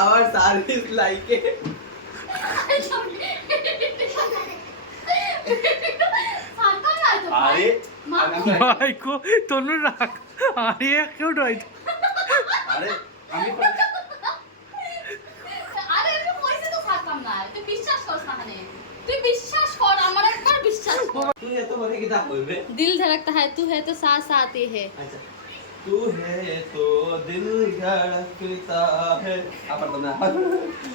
আমার সার্ভিস লাইকে আরে ভাইকো তনু রাখ আরে কেউ নয় আরে আমি আরে আমি কইছি তো থাকতাম না তুই বিশ্বাস করছ না মানে তুই বিশ্বাস কর আমার একবার বিশ্বাস কর তুই এত বলে কি তা কইবে दिल धड़कता है तू है तो सांस आती है আচ্ছা तू है तो दिल धड़कता है आप बना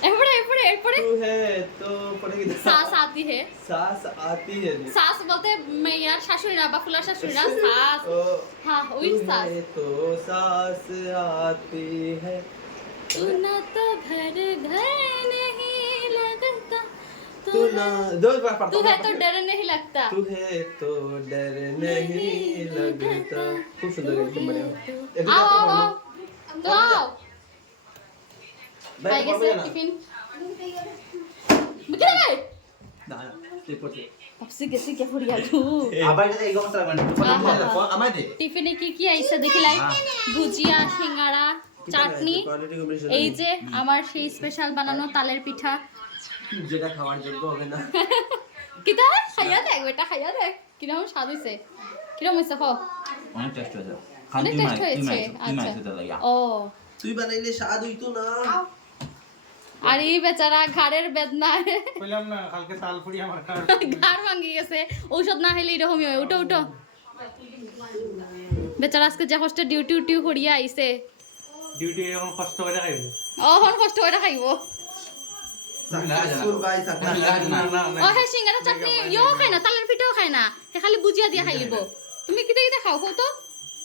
एपड़े एपड़े एपड़े तू है तो पड़ेगी सांस आती है सांस आती है सांस बोलते मैं यार शाशुरा बफुला शाशुरा सांस हां वही सांस तो सांस आती है तू ना तो भर भर तू ना दो बार पढ़ता तू है हूँ। तो डर नहीं लगता तू है तो डर नहीं लगता खूब सुंदर एकदम बढ़िया एक आओ तो आओ पढ़ना। आओ তো आओ भाई আই पढ़ গেছে ना টিফিন মুকে রে না তুই পড়তে ভাবছি গেছি কে ফুরিয়া গো আবার এটা এই অবস্থা মানে আহা। আমায় দে টিফিনে কি কি আইছে দেখি লাই ভুজিয়া সিঙ্গারা চাটনি কোয়ালিটি কম্বিনেশন এই যে আমার সেই স্পেশাল বানানো তালের পিঠা যেটা খাওয়ার যোগ্য হবে না। কিতা? খাইয়া দেখ বেটা খাইয়া দেখ। কীরকম স্বাদ হয়েছে কীরকম হয়েছে কও অনেক টেস্ট হয়েছে। অনেক হয়েছে? আচ্ছা। ও। তুই বানাইলে স্বাদ হইতো না। আর এই বেচারা ঘাড়ের বেদনা। বললাম না কালকে তাল ফুড়ি আমার ঘাড়। ভাঙি গেছে। ঔষধ না খেলে এরকমই হয়। উঠো উঠো। বেচারা আজকে যে কষ্টে ডিউটি উটি করিয়া আইছে। ডিউটি এখন কষ্ট করে খাইব। অহন কষ্ট করে খাইব সুর বাই সাকনা না না না ও হ্যাঁ সিঙ্গারা চাটনি ইও খায় না তালের পিঠাও খায় না। সে খালি বুজিয়া দিয়া খাই লিব তুমি কিতা কিতা খাও কও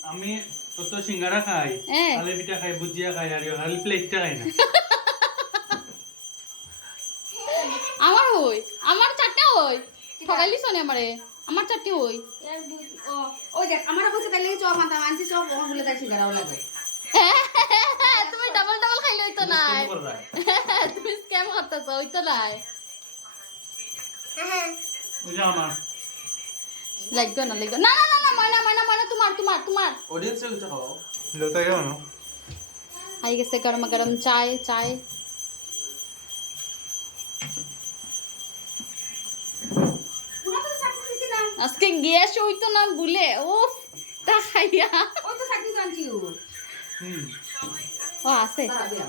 আমি কত সিঙ্গারা খাই এ। পিঠা খাই ভুজিয়া খাই আর খালি প্লেটটা খাই না। আমার হই আমার চারটে হই। ঠগাইলি শোনে আমারে আমার চারটে হই। ওই দেখ আমার কাছে তাইলে চপ মাথা আনছি চপ বলে তাই সিঙ্গারাও লাগে। ডাবল খাইলে হইতো নাই কর রায় তুমি স্ক্যাম করতেছ হইতো নাই ওই যে আমার লাগবে না লাগবে না না না না ময়না ময়না ময়না তোমার তোমার তোমার অডিয়েন্স এর খাও লোতাই জানো আই গেছে গরম গরম চায় চায় পুরা তো চাকরি দিছি না আজকে গ্যাস হইতো না বুলে উফ তা খাইয়া ওই তো চাকরি তো আনছি ওর হুম ও আছে। বলে দেয়া।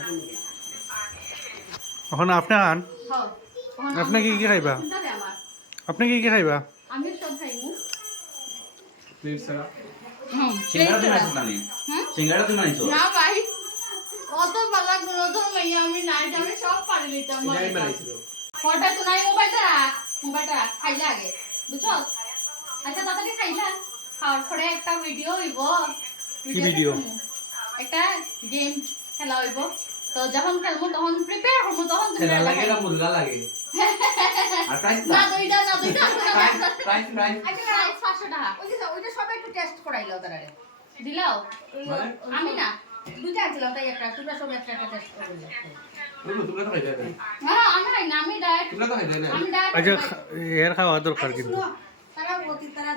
এখন আপনি আন। হ্যাঁ। আপনি কি কি খাইবা? আপনি কি কি খাইবা? আমি সব খাইমু নানি? না ভাই অত পালা গুণধর মাইয়া আমি নাই আমি সব পারি নাই বানাইছিল তো নাই মোবাইলটা রাখ মোবাইলটা রাখ খাইলে আগে বুঝছ? আচ্ছা তাড়াতাড়ি খাইলা? খাওয়ার পরে একটা ভিডিও হইব। video? একটা গেম খেলা হইব। তো যখন খেলব তখন প্রিপেয়ার হব তখন খেলা লাগে না। মুলগা লাগে। না দুইটা না দুইটা প্রাইস প্রাইস প্রাইস আচ্ছা প্রাইস পাঁচশো টাকা। ওই যে ওইটা সব একটু টেস্ট করাইলো তারা দিলাও। মানে? আমি না। দুইটা আনছিলাম তাই একটা তোমরা টেস্ট আচ্ছা খাওয়া দরকার কিন্তু।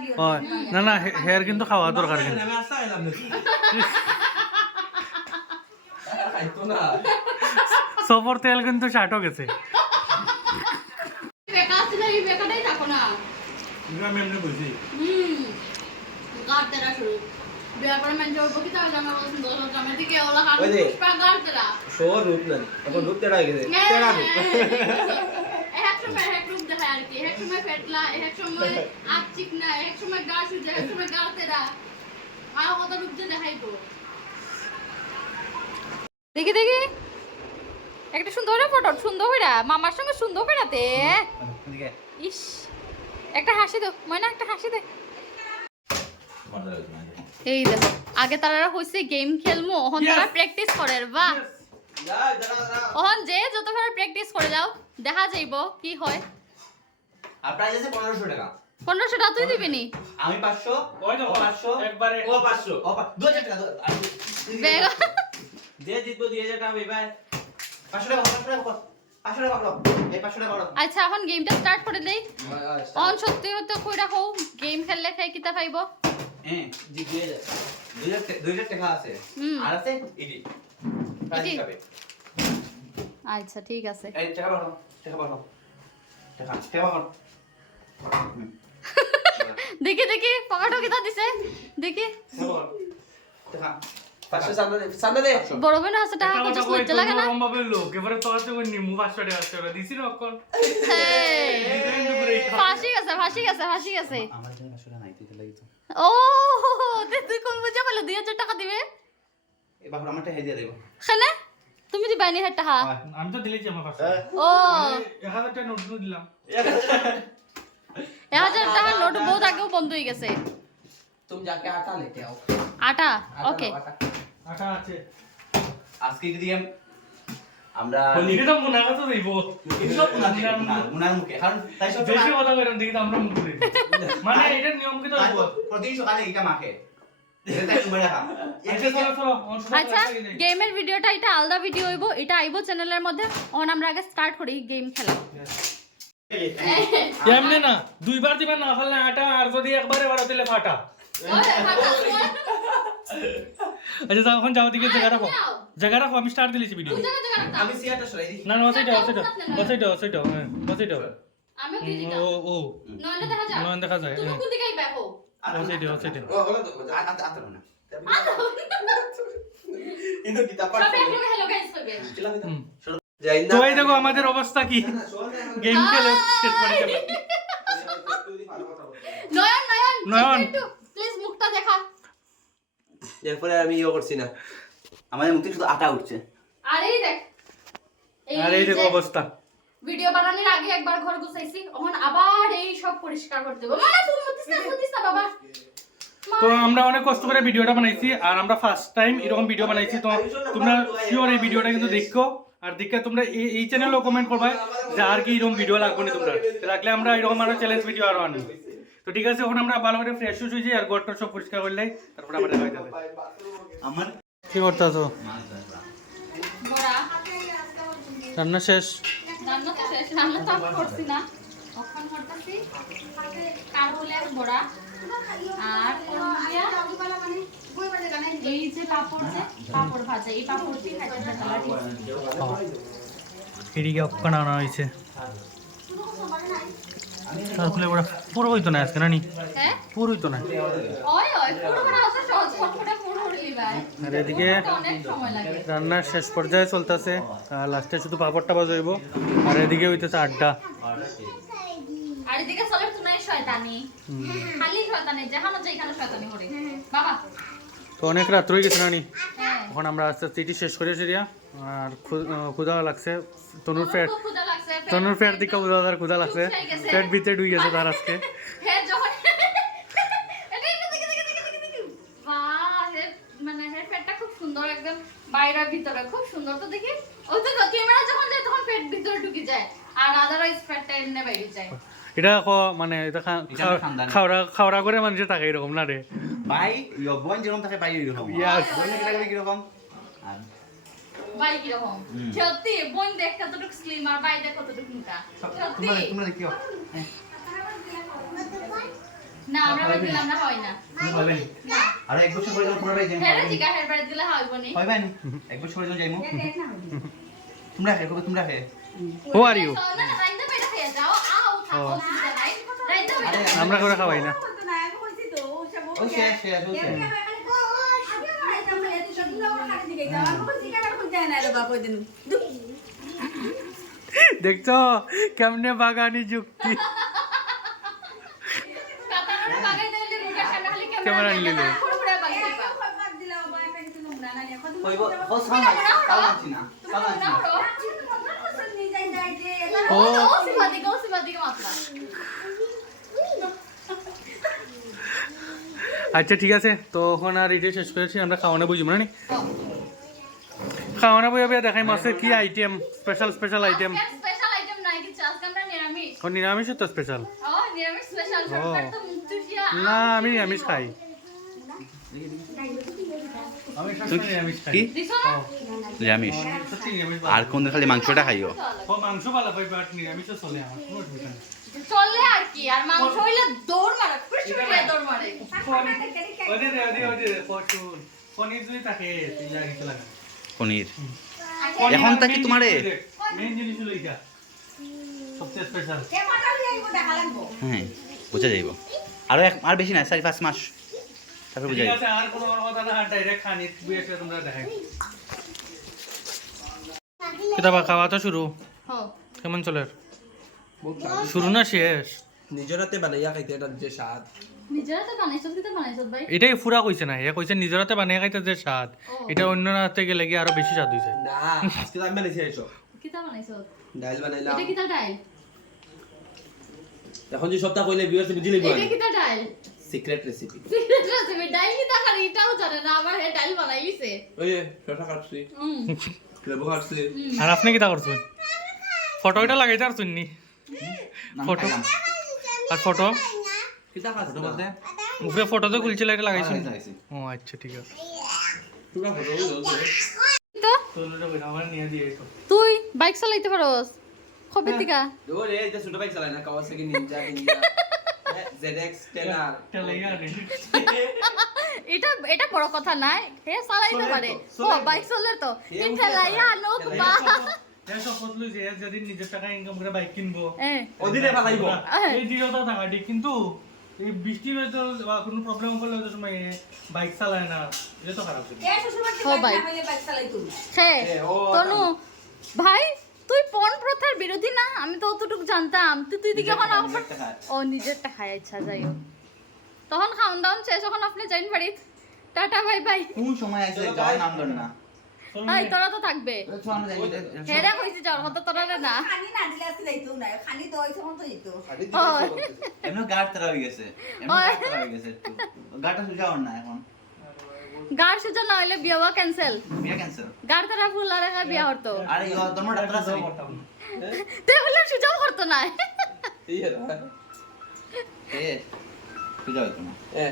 দিও হয়। না না হেয়ার কিন্তু খাওয়া দরকার কিন্তু আমি আসতে আইলাম না খাইতো না সফর তেল কিন্তু শার্টও গেছে। যে। হয়ে আর এক সময় আট চিকনা এক সময় গা সুজে এক সময় গাড় তেরা আর কত রূপ যে দেখাইবো দেখি দেখি। একটা সুন্দর ফটো সুন্দর হইরা। মামার সঙ্গে সুন্দর হইরাতে ইস একটা হাসি দো ময়না একটা হাসি দে। এই দেখো আগে তারা হইছে গেম খেলমু এখন তারা প্র্যাকটিস করে বাহ। যা যা যা এখন যে যতবার প্র্যাকটিস করে যাও দেখা যাইব কি হয়। আর প্রাইস আছে পনেরোশো টাকা। পনেরোশো টাকা তুই দিবি নি? আমি পাঁচশো ওই পাঁচশো একবারে- ও পাঁচশো। ও দু হাজার টাকা যে জিতবো দুই হাজার টাকা পাঁচশো টাকা পাঁচশো টাকা কর। পাঁচশো টাকা পাকড়াও। এই পাঁচশো টাকা পাকড়াও। আচ্ছা এখন গেমটা স্টার্ট করে দেই অন সত্যি হতে কই রাখো গেম খেললে খাই কিতা পাইব হ্যাঁ, জি দুই হাজার দুই হাজার দুই হাজার টাকা আছে। হুম। আর আছে ইডি। প্রাইজ হিসাবে। আচ্ছা ঠিক আছে এই টাকা পাকড়াও, টাকা পাকড়াও। টাকা, টাকা পাকড়াও। দেখি দেখি পকেটও কিতা দিছে দেখি টাকা। টাকা ফাঁসি গেছে গেছে গেছে। ও তুই টাকা দিবে? তুমি দিবা নি আমি তো দিলেছি আমার ও। 1000 টাকা নোট দিলাম। টাকা নোট বহুত আগেও বন্ধ হয়ে গেছে। তুমি যাকে আটা লেখে আও। আটা? ওকে আটা আছে। আজকে যদি আমরা এটা তো মনে সব মুনার মুখে। কারণ তাই সব বেশি কথা কইরাম দেখি তো আমরা মুখ করি মানে এটা নিয়ম কি তো প্রতিদিন সকালে এটা মাখে আচ্ছা আচ্ছা লাগে নাই। গেমের ভিডিওটা এটা আলাদা ভিডিও হইব। এটা আইবো চ্যানেলের মধ্যে। অন আমরা আগে স্টার্ট করি গেম খেলা। এমনি না দুইবার দিবার না ফেললে আটা আর যদি একবারে বাড়া দিলে ফাটা। আচ্ছা যাও এখন যাও দিকে জায়গা রাখো জায়গা রাখো আমি স্টার্ট দিয়েছি ভিডিও আমি সিয়াটা সরাই দিই না না ওসাইটা ওসাইটা ওসাইটা ওসাইটা হ্যাঁ ওসাইটা আমিও দিয়ে দিতাম ও ও নইলে দেখা যায় নয়ন দেখা যায় তুমি হ্যাঁ কোন দিকে আইবা হো তো না ইন্দু হ্যালো গাইস করবে। তো এই দেখো আমাদের অবস্থা কি গেম খেলে শেষ করে নয়ন নয়ন নয়ন। প্লিজ মুখটা দেখা এরপরে আমি ইয়ে করছি না। আমাদের মুখে শুধু আটা উঠছে। আরে দেখ। আর এই দেখো অবস্থা। ভিডিও বানানোর আগে একবার ঘর গুছাইছি এখন আবার এই সব পরিষ্কার করতে হবে মানে তুমি মুতিস না মুতিস না বাবা। তো আমরা অনেক কষ্ট করে ভিডিওটা বানাইছি আর আমরা ফার্স্ট টাইম এরকম ভিডিও বানাইছি তো তোমরা শিওর এই ভিডিওটা কিন্তু দেখো। আর দেখে তোমরা এই এই চ্যানেলও কমেন্ট করবে যে আর কি এরকম ভিডিও লাগবে না তোমরা। রাখলে আমরা এরকম আরও চ্যালেঞ্জ ভিডিও আরও আনব। তো ঠিক আছে এখন আমরা ভালো করে ফ্রেশ হয়ে যাই আর ঘরটা সব পরিষ্কার করলে তারপরে আমরা দেখা যাবে। আমার? কি করতেছো বড়া রান্না শেষ? রান্না তো শেষ রান্না তো আমি করছি না। ওখান করতেছি কারুলের বড়া আর এই যে পাপড় যে পাপড় ভাজা এই পাপড়টি খাইতে কালার এদিকে অক্ষণ আনা হয়েছে। তারপরে ওরা পুরো হইতো না আজকে নানি? হ্যাঁ? পুরো হইতো না ওই ওই পুরো বানা হচ্ছে সহজ। ফটফটে পুরো উড়লি ভাই। আর এদিকে রান্নার শেষ পর্যায়ে চলতেছে। লাস্টে শুধু পাপড়টা বাজাইব আর এদিকে হইতেছে আড্ডা। আর এদিকে চলে তুনাই শয়তানি। খালি শয়তানি যেখানে যেখানে শয়তানি করে। বাবা। অনেক রাত হয়ে গেছে হ্যাঁ এখন আমরা আস্তে আস্তে এটি শেষ করে সেরিয়া আর ক্ষুধা লাগছে। তনুর ফ্যাট তনুর ফ্যাট দিকে তার ক্ষুধা লাগছে। ফ্যাট ভিতরে ঢুকে গেছে তার আজকে। মানে হেড ফ্যাটটা খুব সুন্দর একদম বাইরে ভিতরে খুব সুন্দর। তো দেখি ওই তো ক্যামেরা যখন যায় তখন পেট ভিতরে ঢুকে যায়। আর আদারওয়াইজ ফ্যাটটা এমনি বাইরে যায়। এটা ক- মানে এটা খাওয়া-। খাওয়া করে মানুষের থাকে এরকম না রে ভাই ইয়ো, বোন যেরকম থাকে ভাই এরকম। Yes. বোন কীরকম? বাই কীরকম। সত্যি বোন দেখ কতটুকু স্লিম আর বাই দেখ কতটুকু মোটা। সত্যি। তোমরা দেখিও। না আমরা বাই দিলাম না হয় না। না এক বছর পরে যখন পুনরায় যাই হেরে জিগা হের বাড়ি দিলে হইব নি হয় ভাই এক বছর পরে যখন যাইমু। তোমরা কবে তোমরা খেয়ে হু আর ইউ আমরা করে খাওয়াই না। দেখছ? কেমনে বাগানি যুক্তি। ক্যামেরা নিলে। ও সাউন্ড সাউন্ড আনছি না। আনছি না। আচ্ছা ঠিক আছে। তো এখন আর এটা শেষ করেছি আমরা খাওয়ানো বুঝব না খাওয়ানো বুঝবে দেখাই মাছের কি আইটেম স্পেশাল স্পেশাল আইটেম নিরামিষ ও নিরামিষ তো স্পেশাল না আমি নিরামিষ খাই আমি সবসময় নিরামিষ খাই কি? নিরামিষ? আর কোন খালি মাংসটা খাইও? ও মাংস ভালো পাই বাট নিরামিষও চলে আমার কোনো অসুবিধা নেই। চলে আর কি আর মাংস হইলে দৌড় মারে ফুস করে দৌড় মারে। ওদে দে ওদে ওদে ফরচুন পনির যদি থাকে তুই কিছু লাগে। পনির। এখন তাকি তোমারে? মেইন জিনিস হলো এটা সবচেয়ে স্পেশাল হ্যাঁ বোঝা যাইব। আরও আর বেশি না চারি পাঁচ মাস। তারপর বোঝা ঠিক আছে আর কোনো কথা না ডাইরেক্ট খানি দুই একটা তোমরা দেখাই কিতাবা খাওয়া তো শুরু? হো কেমন চলে? শুরু না শেষ? নিজের হাতে বানাইয়া খাইতে এটার যে স্বাদ। এটাই ফুরা কইছে না এ কইছে নিজের হাতে খাইতে যে স্বাদ এটা অন্য হাতে গেলে কি আরও বেশি স্বাদ হইছে? না আজকে আমি বানাইছি এসব কি তা বানাইছো? ডাইল বানাইলাম। এটা কি তা এখন যে সপ্তাহ কইলে ভিউয়ার্স বুঝি লইব এটা কি তা ডাইল? সিক্রেট রেসিপি সিরিয়াস রেসিপি ডাইল কি তা খালি এটাও জানে না আবার হে ডাইল বানাইলিছে ওই যে শসা কাটছি। হুম লেবু কাটছি। আর আপনি কিতা করছেন? ফটো এটা লাগাইতে আর নি ফটো? আর ফটো? কিটা খাচ্ছি বলতে? উপরে ফটো তো খুলছিল এটা লাগাইছেন লাগাইছি। ও আচ্ছা ঠিক আছে। তুই তো? তো আমার তো বাইক চালাইতে পারোস? কবে থেকে? ওরে এটা ছোট বাইক চালায় না Kawasaki Ninja Ninja ZX ten R এটা এটা বড় কথা নাই হে চালাইতে পারে। ও বাইক চলে তো। হে উঠে নোক বা। শপথ যদি নিজের টাকা ইনকাম করে বাইক কিনবো। ওদিনে ফালাইব। এই দিনটা থাকা ঠিক কিন্তু এই বৃষ্টি হয়তো বা কোনো প্রবলেম হলে হয়তো সময় বাইক চালায় না এটা তো খারাপ ছিল হে এ, ও তনু ভাই তুই পণ প্রথার বিরোধী না? আমি তো অতটুকু জানতাম। তুই তুই দিকে এখন অফার ও নিজেরটা খায় ইচ্ছা যাই হোক। তখন খাওন দাওন শেষ এখন আপনি যাইন বাড়িত। Tata bye bye. কোন সময় আছে যাওয়ার নাম ধরে না। হাই তোরা তো থাকবে। হেরা কইছি যাওয়ার কথা তোরা না। খালি ও। এমনি গাড় তারা হয়ে গেছে। এমনি গাড় তারা হয়ে গেছে একটু। গাড়টা সুজাও না এখন। গাড় সুজা না হইলে বিয়া ক্যান্সেল বিয়া ক্যান্সেল গাড় তারা ফুল আর হ্যাঁ বিয়া হতো আরে ইয়া তোমার ডাক্তার আছে তে বললে সুজাও করতো না। এই এ সুজাও তোমার এ